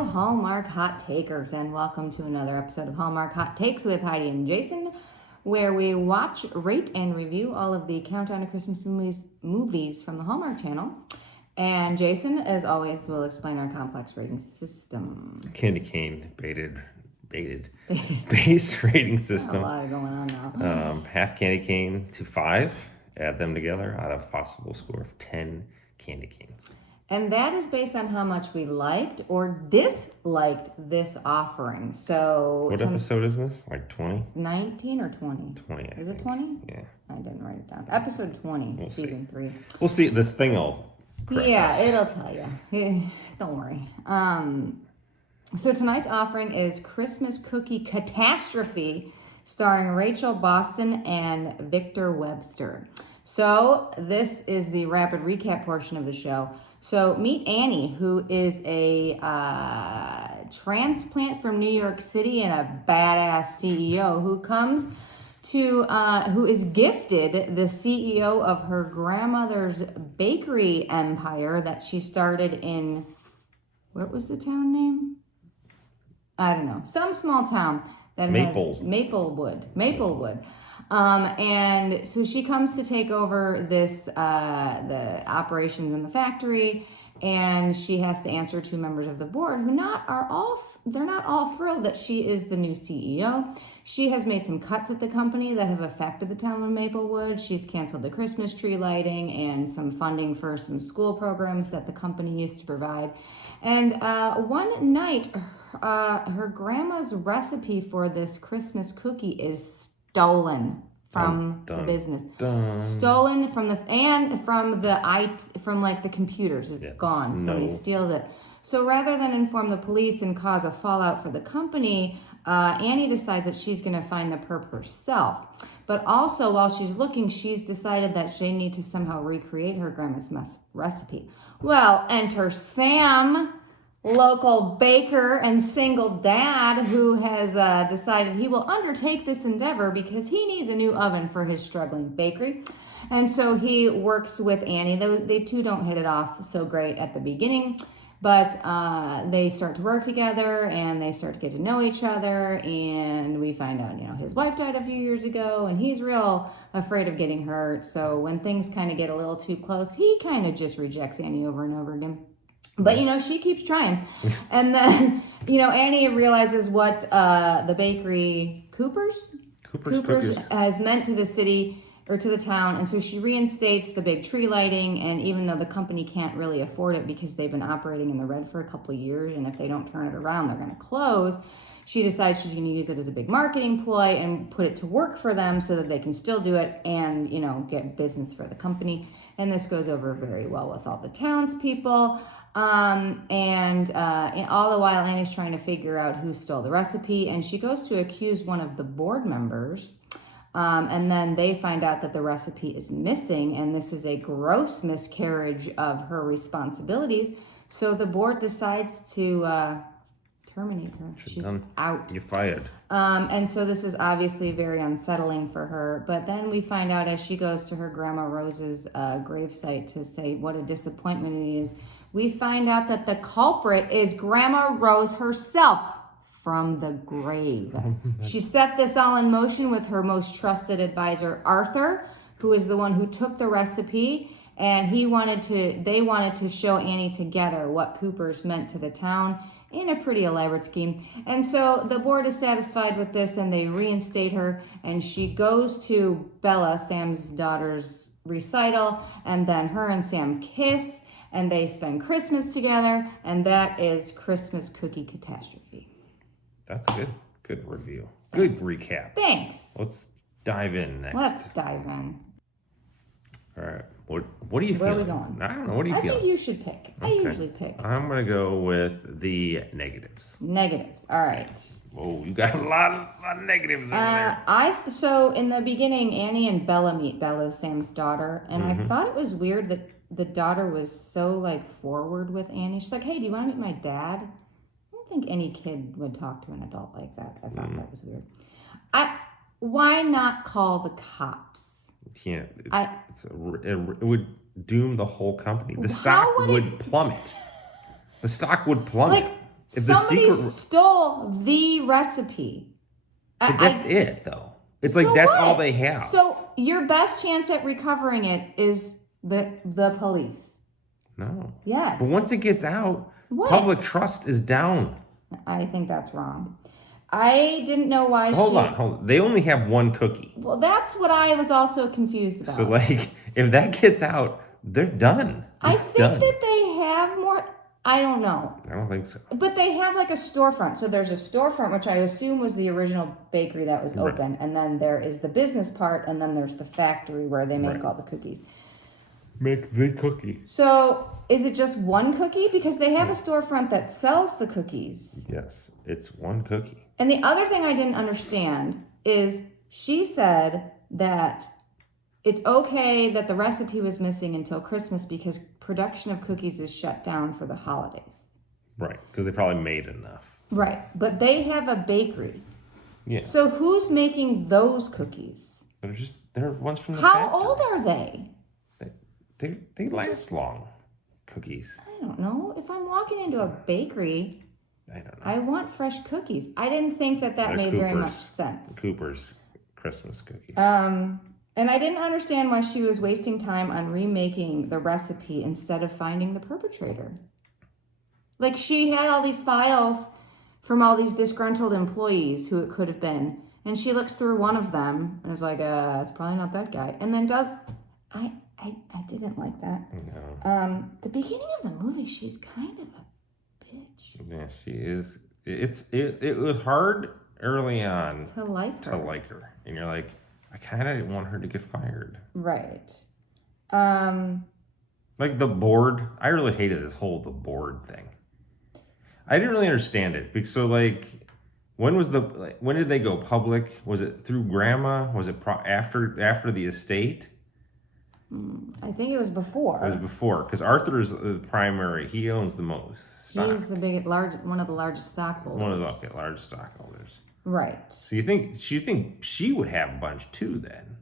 Hello, Hallmark Hot Takers, and welcome to another episode of Hallmark Hot Takes with Heidi and Jason, where we watch, rate, and review all of the Countdown to Christmas movies from the Hallmark Channel. And Jason, as always, will explain our complex rating system. Candy cane base rating system. A lot going on now. Half candy cane to 5. Add them together out of a possible score of 10 candy canes. And that is based on how much we liked or disliked this offering. So what episode is this? Like 20? 19 or 20? 20, I Is think. It 20? Yeah. I didn't write it down. Episode 20, We'll season 3. We'll see. This thing will correct us. It'll tell you. Don't worry. So tonight's offering is Christmas Cookie Catastrophe, starring Rachel Boston and Victor Webster. So this is the rapid recap portion of the show. So meet Annie, who is a transplant from New York City and a badass CEO who is gifted the CEO of her grandmother's bakery empire that she started in, what was the town name? I don't know. Some small town that has Maplewood. And so she comes to take over this, the operations in the factory, and she has to answer to members of the board who they're not all thrilled that she is the new CEO. She has made some cuts at the company that have affected the town of Maplewood. She's canceled the Christmas tree lighting and some funding for some school programs that the company used to provide. And one night, her grandma's recipe for this Christmas cookie is stolen from the business. Stolen from the computers. It's gone. Somebody steals it. So rather than inform the police and cause a fallout for the company, Annie decides that she's going to find the perp herself. But also, while she's looking, she's decided that they need to somehow recreate her grandma's recipe. Well, enter Sam, local baker and single dad, who has decided he will undertake this endeavor because he needs a new oven for his struggling bakery. And so he works with Annie. They two don't hit it off so great at the beginning, but they start to work together and they start to get to know each other. And we find out, his wife died a few years ago and he's real afraid of getting hurt. So when things kind of get a little too close, he kind of just rejects Annie over and over again. But, she keeps trying. And then, Annie realizes what the bakery Cooper's has meant to the city or to the town. And so she reinstates the big tree lighting. And even though the company can't really afford it because they've been operating in the red for a couple of years, and if they don't turn it around, they're going to close, she decides she's going to use it as a big marketing ploy and put it to work for them so that they can still do it and, get business for the company. And this goes over very well with all the townspeople. And all the while Annie's trying to figure out who stole the recipe, and she goes to accuse one of the board members, and then they find out that the recipe is missing, and this is a gross miscarriage of her responsibilities. So the board decides to terminate her. She's out. You're fired. And so this is obviously very unsettling for her. But then we find out as she goes to her grandma Rose's gravesite to say what a disappointment it is, we find out that the culprit is Grandma Rose herself from the grave. She set this all in motion with her most trusted advisor, Arthur, who is the one who took the recipe, and they wanted to show Annie together what Cooper's meant to the town in a pretty elaborate scheme. And so the board is satisfied with this, and they reinstate her, and she goes to Bella, Sam's daughter's recital, and then her and Sam kiss, and they spend Christmas together, and that is Christmas Cookie Catastrophe. That's a good review. Good recap. Thanks. Let's dive in next. Let's dive in. All right. What are you feeling? Where are we going? I don't know. What are you feeling? I think you should pick. Okay. I usually pick. I'm going to go with the negatives. Negatives. All right. Whoa, you got a lot of negatives in there. So in the beginning, Annie and Bella meet. Bella's Sam's daughter. And I thought it was weird that the daughter was so forward with Annie. She's like, hey, do you want to meet my dad? I don't think any kid would talk to an adult like that. I thought that was weird. Why not call the cops? You can't. It would doom the whole company. The stock would plummet. The stock would plummet. Somebody stole the recipe. But that's it, though. It's So like that's what? all they have. So your best chance at recovering it is the police. No. Yes. But once it gets out, What? public trust is down. I think that's wrong. I didn't know why Hold on. They only have one cookie. Well, that's what I was also confused about. So, like, if that gets out, they're done. I think that they have more. I don't know. I don't think so. But they have like a storefront. So there's a storefront, which I assume was the original bakery that was open. And then there is the business part. And then there's the factory where they make all the cookies. Make the cookie. So is it just one cookie? Because they have a storefront that sells the cookies. Yes, it's one cookie. And the other thing I didn't understand is she said that it's okay that the recipe was missing until Christmas because production of cookies is shut down for the holidays. Right, because they probably made enough. Right, but they have a bakery. Yeah. So who's making those cookies? They're ones from the How factory. old are they? They last long. Cookies. I don't know. If I'm walking into a bakery, I don't know. I want fresh cookies. I didn't think that made very much sense. Cooper's Christmas cookies. And I didn't understand why she was wasting time on remaking the recipe instead of finding the perpetrator. Like, she had all these files from all these disgruntled employees who it could have been. And she looks through one of them and is like, it's probably not that guy. And then I didn't like that. No. The beginning of the movie, she's kind of a bitch. Yeah, she is. It was hard early on To like her. And you're like, I kind of didn't want her to get fired. Right. Like the board, I really hated the board thing. I didn't really understand it because when did they go public? Was it through grandma? Was it after the estate? I think it was before. It was before because Arthur's the primary. He owns the most stock. He's one of the largest stockholders. One of the large stockholders. Right. So you think she would have a bunch too then,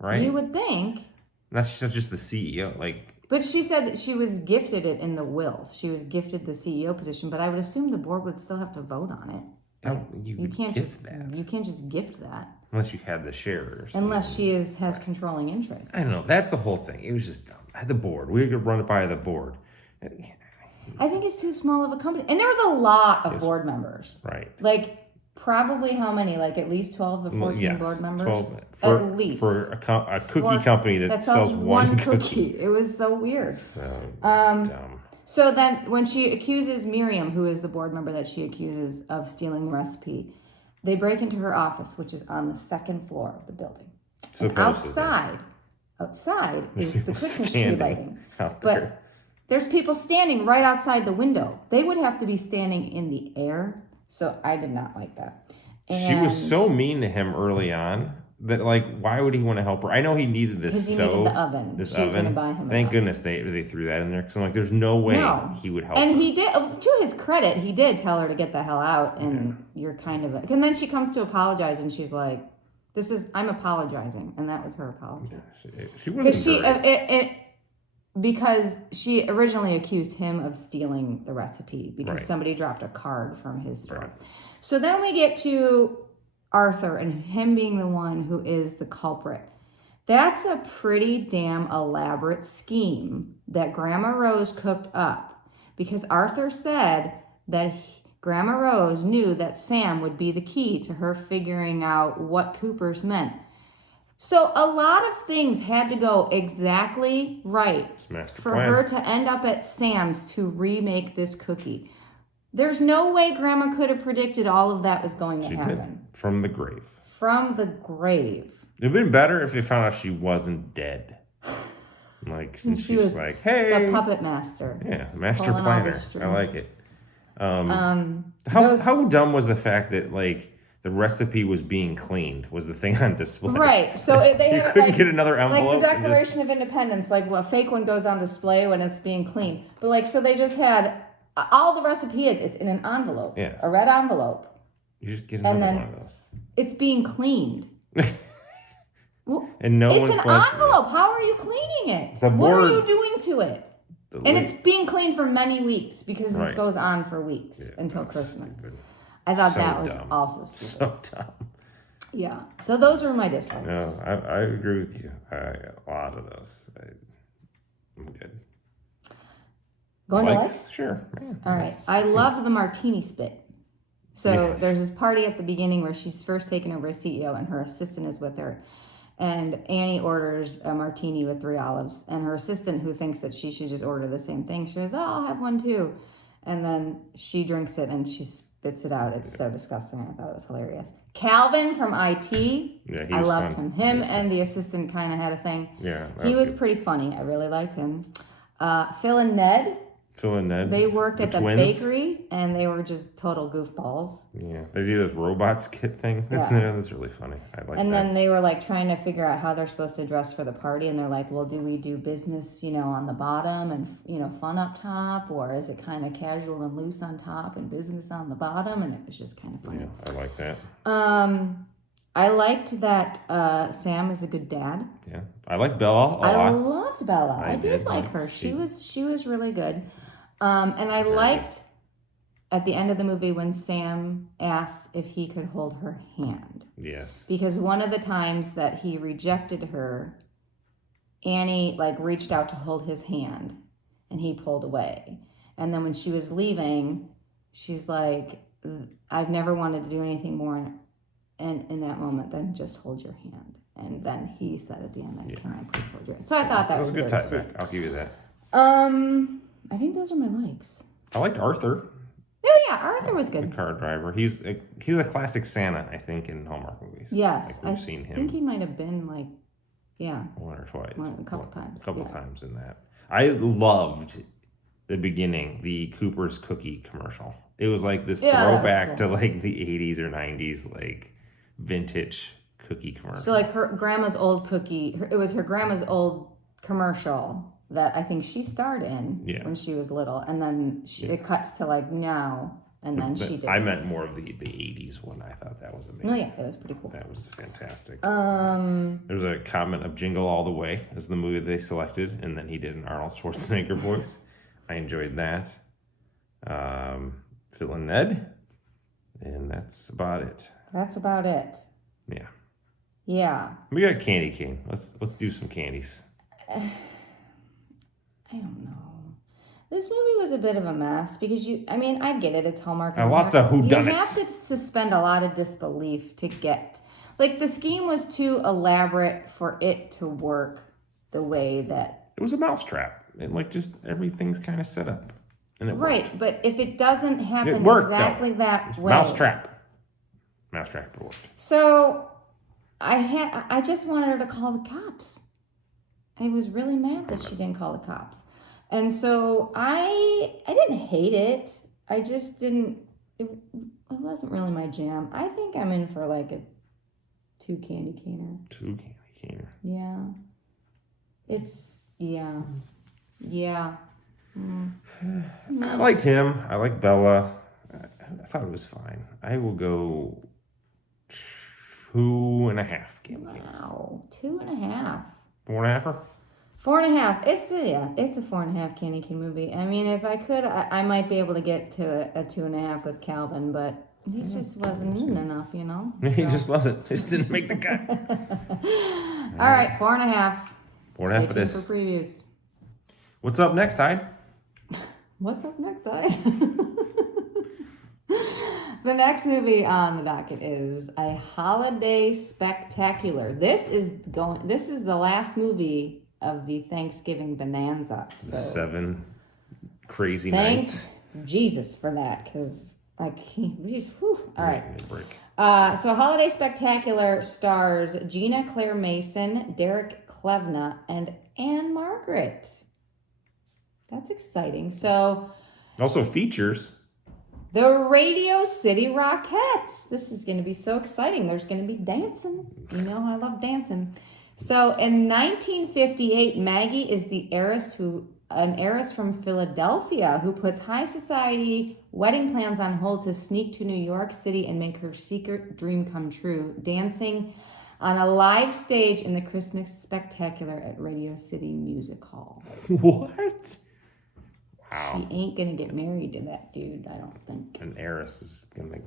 right? You would think. That's just the CEO, But she said that she was gifted it in the will. She was gifted the CEO position, but I would assume the board would still have to vote on it. You can't gift that. You can't just gift that. Unless you had the shares. Unless she has controlling interest. I don't know. That's the whole thing. It was just dumb. I had the board. We could run it by the board. I think it's too small of a company. And there was a lot of board members. Right. Probably how many? At least 12 or 14 board members? 12, at least. For a cookie company that sells one cookie. It was so weird. So dumb. So then when she accuses Miriam, who is the board member that she accuses of stealing the recipe, they break into her office, which is on the second floor of the building. And outside is the Christmas tree lighting. But there's people standing right outside the window. They would have to be standing in the air. So I did not like that. And she was so mean to him early on that why would he want to help her? I know he needed this stove. He needed the oven. This she was oven. Gonna buy him Thank an goodness they threw that in there because I'm like, there's no way he would help. And her. he did. To his credit, he did tell her to get the hell out. And you're kind of. And then she comes to apologize, and she's like, I'm apologizing," and that was her apology. She wasn't because she originally accused him of stealing the recipe because somebody dropped a card from his store. Right. So then we get to Arthur and him being the one who is the culprit. That's a pretty damn elaborate scheme that Grandma Rose cooked up because Arthur said that Grandma Rose knew that Sam would be the key to her figuring out what Cooper's meant. So a lot of things had to go exactly right for her to end up at Sam's to remake this cookie. There's no way Grandma could have predicted all of that was going to happen. Did. From the grave. From the grave. It'd been better if they found out she wasn't dead. Since she was hey. The puppet master. Yeah, master planner. I like it. How dumb was the fact that the recipe was being cleaned was the thing on display. Right. So they you had couldn't get another envelope. The Declaration of Independence, a fake one goes on display when it's being cleaned. But so they just had all the recipe it's in an envelope. Yes. A red envelope. You just get another one of those. It's being cleaned. And no it's one an envelope. How are you cleaning it? What are you doing to it? And it's being cleaned for many weeks because this Right. goes on for weeks until Christmas. I thought that was also stupid. So dumb. Yeah. So those were my dislikes. No, I agree with you. A lot of those. I'm good. Going to likes? Sure. Yeah. All right. I loved the martini spit. So there's this party at the beginning where she's first taken over as CEO and her assistant is with her. And Annie orders a martini with 3 olives. And her assistant, who thinks that she should just order the same thing, she goes, I'll have one too. And then she drinks it and she spits it out. It's so disgusting. I thought it was hilarious. Calvin from IT. Yeah, I loved him. Him and the assistant kind of had a thing. Yeah. He was pretty funny. I really liked him. Phil and Ned. Phil and Ned. They worked at the twins. bakery, and they were just total goofballs. Yeah, they do this robot skit thing. That's really funny. I like that. And then they were like trying to figure out how they're supposed to dress for the party, and they're like, well, do we do business, on the bottom and, fun up top, or is it kind of casual and loose on top and business on the bottom? And it was just kind of funny. Yeah, I like that. I liked that Sam is a good dad. Yeah, I like Bella a lot. I loved Bella. I did like like her. She was really good. And I liked at the end of the movie when Sam asked if he could hold her hand. Yes. Because one of the times that he rejected her, Annie reached out to hold his hand and he pulled away. And then when she was leaving, she's like, I've never wanted to do anything more in that moment than just hold your hand. And then he said at the end, can I please hold your hand? So I thought that was a good tie back. I'll give you that. I think those are my likes. I liked Arthur. Oh yeah, Arthur was good. The car driver. He's a classic Santa, I think, in Hallmark movies. Yes, we've seen him. I think he might have been one or twice. A couple times. A couple times in that. I loved the beginning, the Cooper's Cookie commercial. It was like this throwback to the 80s or 90s vintage cookie commercial. So her grandma's old cookie. It was her grandma's old commercial that I think she starred in when she was little, and then it cuts to now, and then she did. I meant more of the 80s one. I thought that was amazing. No, yeah, it was pretty cool. That was fantastic. There's a comment of Jingle All the Way as the movie they selected, and then he did an Arnold Schwarzenegger voice. I enjoyed that. Phil and Ned, and that's about it. That's about it. Yeah. Yeah. We got candy cane. Let's do some candies. I don't know. This movie was a bit of a mess because I get it. It's Hallmark. And lots of whodunits. You have to suspend a lot of disbelief to get... the scheme was too elaborate for it to work the way that... It was a mousetrap. It just everything's kind of set up. And it worked. But if it doesn't happen exactly that way... Mousetrap worked. So, I just wanted her to call the cops. I was really mad that she didn't call the cops. And so I didn't hate it. I just didn't, it wasn't really my jam. I think I'm in for a 2 candy caner. 2 candy caner. Yeah. Yeah. I liked him. I liked Bella. I thought it was fine. I will go 2.5 candy canes. Wow. 2.5. 4.5? 4.5. It's a 4.5 candy cane movie. I mean, if I could, I might be able to get to a 2.5 with Calvin, but he just wasn't in enough, He just wasn't. Just didn't make the cut. All right, 4.5. 4.5 it is. For previews. What's up next, Hyde? What's up next, Hyde? The next movie on the docket is A Holiday Spectacular. This is the last movie of the Thanksgiving bonanza. So 7 crazy thank nights. Jesus for that, because I can't. All right. Break. So A Holiday Spectacular stars Gina Claire Mason, Derek Klevna, and Anne Margaret. That's exciting. So Also features the Radio City Rockettes. This is going to be so exciting. There's going to be dancing. I love dancing. So in 1958, Maggie is an heiress from Philadelphia who puts high society wedding plans on hold to sneak to New York City and make her secret dream come true, dancing on a live stage in the Christmas Spectacular at Radio City Music Hall. What? Wow. She ain't gonna get married to that dude, I don't think. An heiress is gonna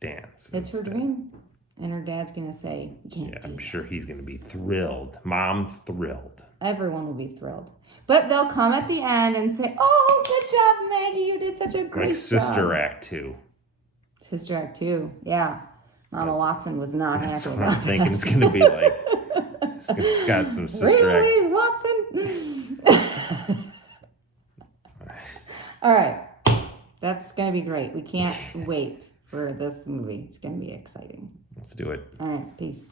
dance. It's her instead. dream. And her dad's gonna say, you can't Yeah, do I'm that. sure he's gonna be thrilled. Mom thrilled. Everyone will be thrilled. But they'll come at the end and say, oh, good job, Maggie. You did such a great Like Sister job. Act 2. Sister Act 2. Yeah. Mama Watson was not That's happy what I'm about thinking. It's gonna be like. It's got some Sister Act. really, Watson? All right. That's going to be great. We can't wait for this movie. It's going to be exciting. Let's do it. All right. Peace.